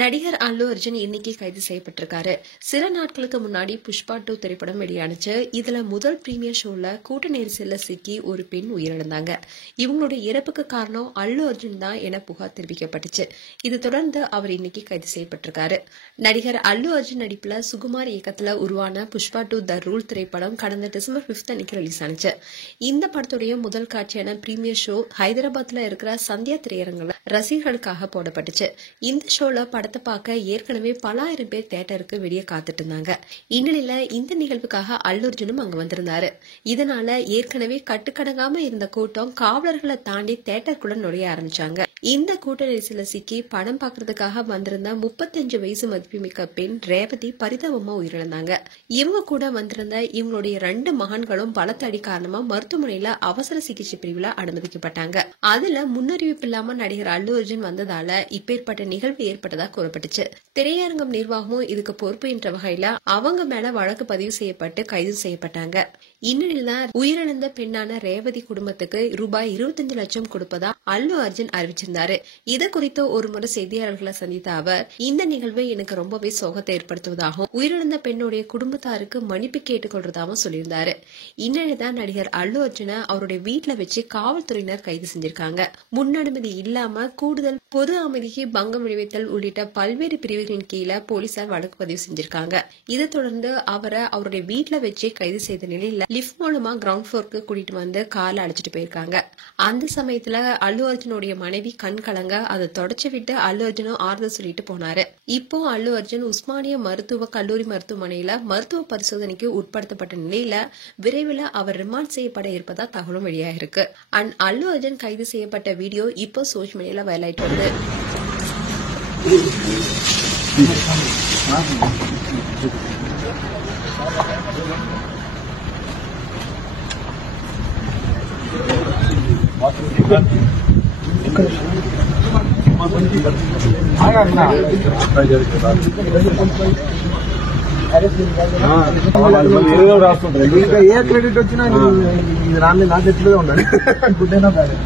நடிகர் அல்லு அர்ஜுன் இன்னைக்கு கைது செய்யப்பட்டிருக்காரு. சில நாட்களுக்கு முன்னாடி புஷ்பா 2 திரைப்படம் வெளியானுச்சு. இதுல முதல் பிரீமியர் ஷோல கூட்ட நெரிசல்ல சிக்கி ஒரு பெண் உயிரிழந்தாங்க. இவங்களுடைய இறப்புக்கு காரணம் அல்லு அர்ஜுன் தான் என புகார் தெரிவிக்கப்பட்டுச்சு. இது தொடர்ந்து அவர் இன்னைக்கு கைது செய்யப்பட்டிருக்காரு. நடிகர் அல்லு அர்ஜுன் நடிப்புல சுகுமார் இயக்கத்துல உருவான புஷ்பா 2 த ரூல் திரைப்படம் கடந்த டிசம்பர் 5 அன்னைக்கு ரிலீஸ் ஆனிச்சு. இந்த படத்துடைய முதல் காட்சியான பிரீமியர் ஷோ ஹைதராபாத்ல இருக்கிற சந்தியா திரையரங்குல ரசிகர்களுக்காக போடப்பட்டுச்சு. இந்த ஷோல படத்தை பார்க்க ஏற்கனவே பல ஆயிரம் பேர் தியேட்டருக்கு வெளியே காத்துட்டு இருந்தாங்க. இந்நிலையில இந்த நிகழ்வுக்காக அல்லு அர்ஜுனும் அங்க வந்திருந்தாரு. இதனால ஏற்கனவே கட்டுக்கடங்காம இருந்த கூட்டம் காவலர்களை தாண்டி தியேட்டருக்குள்ள நுழைய ஆரம்பிச்சாங்க. இந்த கூட்ட நெரிசல சிக்கி படம் பாக்குறதுக்காக வந்திருந்த 35 வயசு மதிப்புமிக்க பெண் ரேவதி பரிதாபமா உயிரிழந்தாங்க. இவங்க கூட வந்திருந்த இவங்களுடைய 2 மகன்களும் பலத்த அடி காரணமா மருத்துவமனையில அவசர சிகிச்சை பிரிவுல அனுமதிக்கப்பட்டாங்க. அதுல முன்னறிவிப்பு இல்லாம நடிகர் அல்லு அர்ஜுன் வந்ததால இப்பேற்பட்ட நிகழ்வு ஏற்பட்டதா கூறப்பட்டுச்சு. திரையரங்கம் நிர்வாகமும் இதுக்கு பொறுப்பு என்ற வகையில அவங்க மேல வழக்கு பதிவு செய்யப்பட்டு கைது செய்யப்பட்டாங்க. இந்நிலையில உயிரிழந்த பெண்ணான ரேவதி குடும்பத்துக்கு ரூபாய் 25 லட்சம் கொடுப்பதா அல்லு அர்ஜுன் அறிவிச்சிருந்தாரு. இது குறித்து ஒரு முறை செய்தியாளர்களை சந்தித்த அவர், இந்த நிகழ்வு எனக்கு ரொம்பவே சோகத்தை ஏற்படுத்துவதாகவும் உயிரிழந்த பெண்ணுடைய குடும்பத்தாருக்கு மன்னிப்பு கேட்டுக்கொள்றதாகவும் சொல்லியிருந்தாரு. இந்நிலைதான் நடிகர் அல்லு அர்ஜுனை அவருடைய வீட்டுல வச்சு காவல்துறையினர் கைது செஞ்சிருக்காங்க. முன்னனுமதி இல்லாம கூடுதல் பொது அமைதிக்கு பங்கம் விளைவித்தல் உள்ளிட்ட பல்வேறு பிரிவுகளின் கீழே போலீசார் வழக்கு பதிவு செஞ்சிருக்காங்க. இதை தொடர்ந்து அவரை அவருடைய வீட்டுல வச்சு கைது செய்த நிலையில லிப்ட் மூலமா கிரவுண்ட் ஃப்ளோருக்கு கூட்டிட்டு வந்து காலை அழைச்சிட்டு போயிருக்காங்க. அந்த சமயத்துல அல்லு அர்ஜுனுடைய மனைவி கண் கலங்க அதை தொடச்சு விட்டு அல்லு அர்ஜுனும் ஆறுதல் சொல்லிட்டு போனாரு. இப்போ அல்லு அர்ஜுன் உஸ்மானியா மருத்துவ கல்லூரி மருத்துவமனையில மருத்துவ பரிசோதனைக்கு உட்படுத்தப்பட்ட நிலையில விரைவில் அவர் ரிமாண்ட் செய்யப்பட இருப்பதா தகவலும் வெளியாயிருக்கு. அண்ட் அல்லு அர்ஜுன் கைது செய்யப்பட்ட வீடியோ இப்போ சோசியல் மீடியால வைரல் ஆயிட்டு வருது. ఏ క్రెడిట్ వచ్చినా రాని నాకు ఎట్లే ఉన్నాడు గుడ్డైనా కాదు.